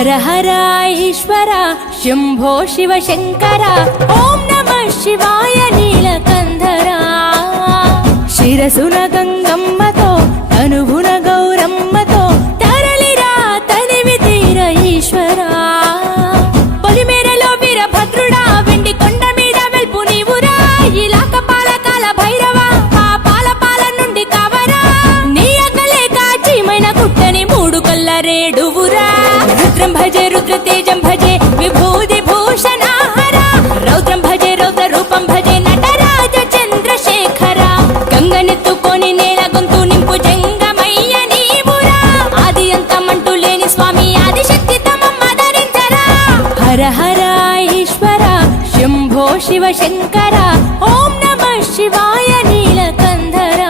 హర హర ఈశ్వర శంభో శివ శంకర ఓం నమః శివాయ నీలకంధర శిరసున గంగమ్మతో తనువున గౌరమ్మతో తరలిరా తనివి తీర ఈశ్వర పొలిమేరలో వీరభద్రుడా వెండి కొండ మీద వెల్పు నీవురా ఇలాక పాలకాల భైరవ ఆ పాల నుండి కావరా నీ అక్కలే కాచిమైన కుట్టని మూడు కళ్ళ రేడువురా రుద్రం భజే రుద్ర తేజం భజే విభూది భూషణ హర రౌద్రం భజే రౌద్ర రూపం భజే నటరాజ చంద్రశేఖర గంగనెత్తుకొని నేల గొంతు నింపు జంగమయ్య నీవురా ఆది అంతమంటూ లేని స్వామి ఆదిశక్తి తమమ్మ ధరించరా హర హర ఈశ్వర శంభో శివ శంకర ఓం నమః శివాయ నీలకంధర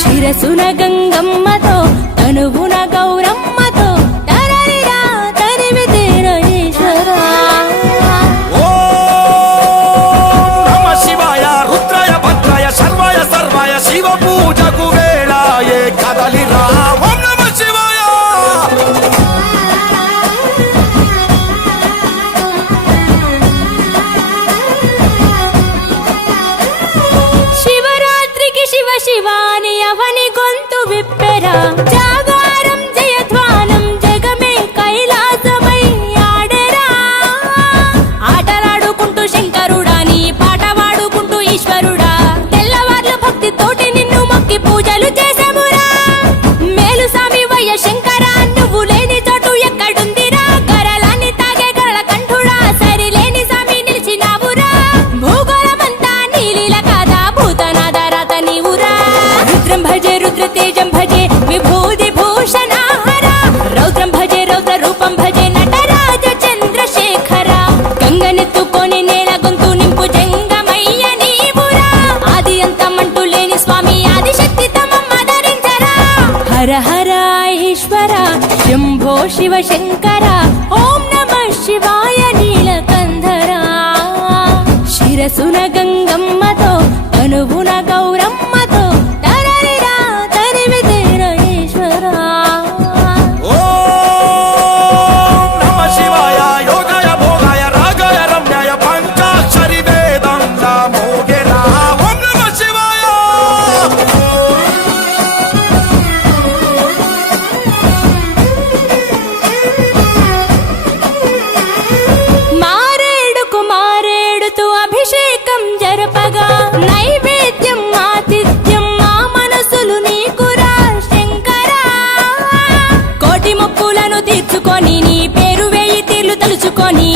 శిరసున గంగమ్మతో తనువున గౌరమ్మతో తరలిరా తనివి తీర ఈశ్వర నమ శివాయ రుద్రాయ భద్రాయ సర్వాయ సర్వాయ శివ పూజకు వేళాయే కదలిరా ఓం నమ శివాయ శివరాత్రికి శివ శివాని అవని గొంతు విప్పెరా జాగారం జయధ్వానం జగమే కైలాసమై ఆడెరా ఆటలాడుకుంటూ శంకరుడా నీ పాట వాడుకుంటూ ఈశ్వరుడా తెల్లవార్లు భక్తి తోటి నిన్ను మొక్కి పూజలు చేసామురా మేలు సామి వయ్య శంకర నువ్వు లేని చోటు ఎక్కడుందిరా గరలాన్ని తాగే గరళ కంఠుడా సరిలేని సామి నిలిచినావురా భూగోళమంతా నీలీల కాదా భూతనాద రాత నీవురా రుద్రం భజే రుద్ర తేజం భజే విభూది భూషణ హర రౌద్రం భజే రౌద్ర రూపం భజే నటరాజ చంద్రశేఖర గంగనెత్తుకొని నేల గొంతు నింపు జంగమయ్య నీవురా ఆది అంతమంటూ లేని స్వామి ఆదిశక్తి తమమ్మ ధరించరా హర హర ఈశ్వర శంభో శివ శంకర ఓం నమః శివాయ నీలకంధర శిరసున గంగమ్మతో తనువున గౌరమ్మతో తరలిరా తనివి తీర ఈశ్వర ఓం నమ శివాయ యోగాయ భోగాయ రాగాయ రమ్యాయ పంచాక్షరి వేదాంత మోగేరా ఓం నమ శివాయ మారేడుకు మారేడుతూ అభిషేకం జరపగా నైవేద్యం ఆతిథ్యం మా మనసులు నీకురా శంకరా కోటి మొక్కులను తీర్చుకొని నీ పేరు వేయి తీర్లు తలుచుకొని